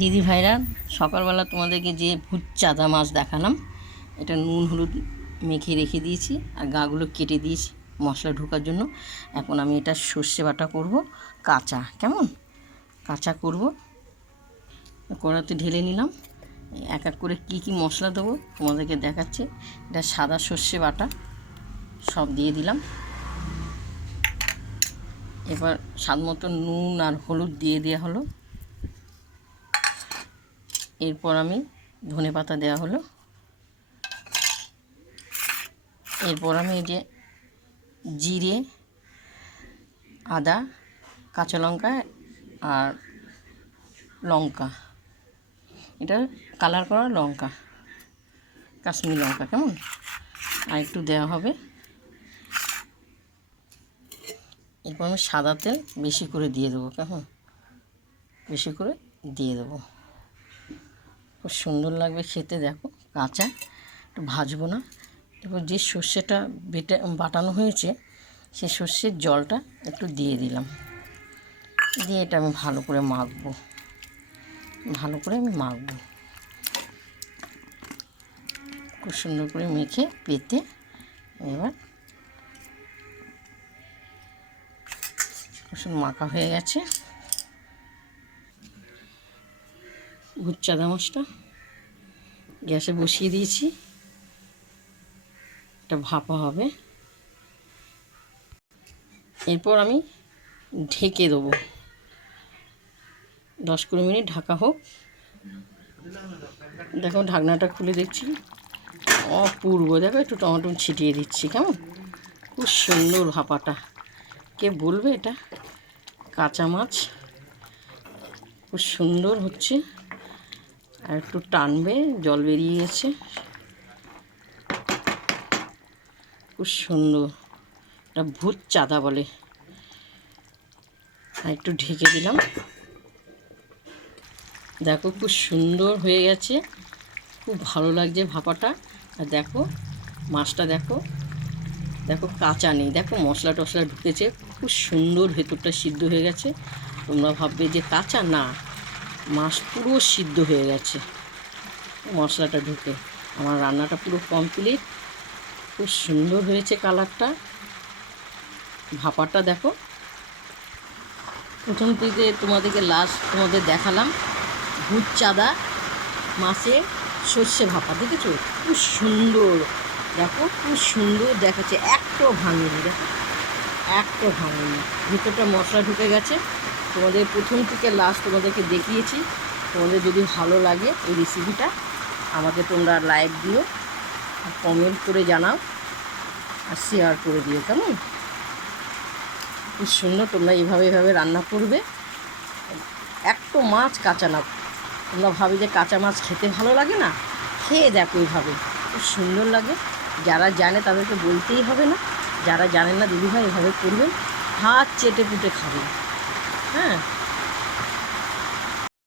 দিদি ভাইরা, সকালবেলা তোমাদেরকে যে ভুত চাদা মাছ দেখালাম, এটা নুন হলুদ মেখে রেখে দিয়েছি আর গাগুলো কেটে দিয়েছি মশলা ঢোকার জন্য। এখন আমি এটা সর্ষে বাটা করব, কাঁচা, কেমন কাঁচা করব। কড়াতে ঢেলে নিলাম, এক এক করে কি কি মশলা দেবো তোমাদেরকে দেখাচ্ছে। এটা সাদা সর্ষে বাটা সব দিয়ে দিলাম। এবার স্বাদ মতো নুন আর হলুদ দিয়ে দেওয়া হলো। এরপর আমি ধনেপাতা দেওয়া হলো। এরপর আমি এই যে জিরে, আদা, কাঁচা লঙ্কা আর লঙ্কা, এটা কালার করা লঙ্কা, কাশ্মীরি লঙ্কা, কেমন, আর একটু দেওয়া হবে। এরপর আমি সাদা তেল বেশি করে দিয়ে দেবো, কেমন, বেশি করে দিয়ে দেবো। খুব সুন্দর লাগবে খেতে। দেখো কাঁচা, একটু ভাজবো না। এরপর যে সর্ষেটা বাটানো হয়েছে সেই সর্ষের জলটা একটু দিয়ে দিলাম, দিয়ে এটা আমি ভালো করে মাখবো, ভালো করে আমি মাখবো। খুব সুন্দর করে মেখে পেতে এবার খুব সুন্দর মাখা হয়ে গেছে। ভুত চাদা মাছটা গ্যাসে বসিয়ে দিয়েছি, এটা ভাপা হবে। এরপর আমি ঢেকে দেবো, 10-20 মিনিট ঢাকা হোক। দেখো ঢাকনাটা খুলে দেখছি, অপূর্ব। দেখো একটু টমেটো ছিটিয়ে দিচ্ছি, কেমন, খুব সুন্দর ভাপাটা। কে বলবে এটা কাঁচা মাছ, খুব সুন্দর হচ্ছে। আর একটু টানবে, জল বেরিয়ে গেছে, খুব সুন্দর। এটা ভুত চাদা বলে। আর একটু ঢেকে দিলাম। দেখো খুব সুন্দর হয়ে গেছে, খুব ভালো লাগছে ভাপাটা। আর দেখো মাছটা, দেখো দেখো কাঁচা নেই, দেখো মশলা টশলা ঢুকেছে, খুব সুন্দর ভেতরটা সিদ্ধ হয়ে গেছে। তোমরা ভাববে যে কাঁচা, না, মাছ পুরো সিদ্ধ হয়ে গেছে মশলাটা ঢুকে। আমার রান্নাটা পুরো কমপ্লিট, খুব সুন্দর হয়েছে কালারটা। ভাপাটা দেখো, প্রথম থেকে তোমাদেরকে লাস্ট তোমাদের দেখালাম ভুত চাদা মাছের সর্ষে ভাপা, দেখেছো খুব সুন্দর। দেখো খুব সুন্দর দেখাচ্ছে, একটাও ভাঙেনি, দেখো একটাও ভাঙেনি, ভিতরটা মশলা ঢুকে গেছে। তোমাদের প্রথম থেকে লাস্ট তোমাদেরকে দেখিয়েছি। তোমাদের যদি ভালো লাগে এই রেসিপিটা, আমাকে তোমরা লাইক দিও, আর কমেন্ট করে জানাও, আর শেয়ার করে দিও, কেমন। খুব সুন্দর, তোমরা এইভাবে রান্না করবে। একটা মাছ কাঁচা না, তোমরা ভাবে যে কাঁচা মাছ খেতে ভালো লাগে না, খেয়ে দেখো এইভাবে, খুব সুন্দর লাগে। যারা জানে তাদেরকে বলতেই হবে না, যারা জানেন না দিদিভাই এভাবে করবেন, হাত চেটে পুটে খাবেন। হ্যাঁ।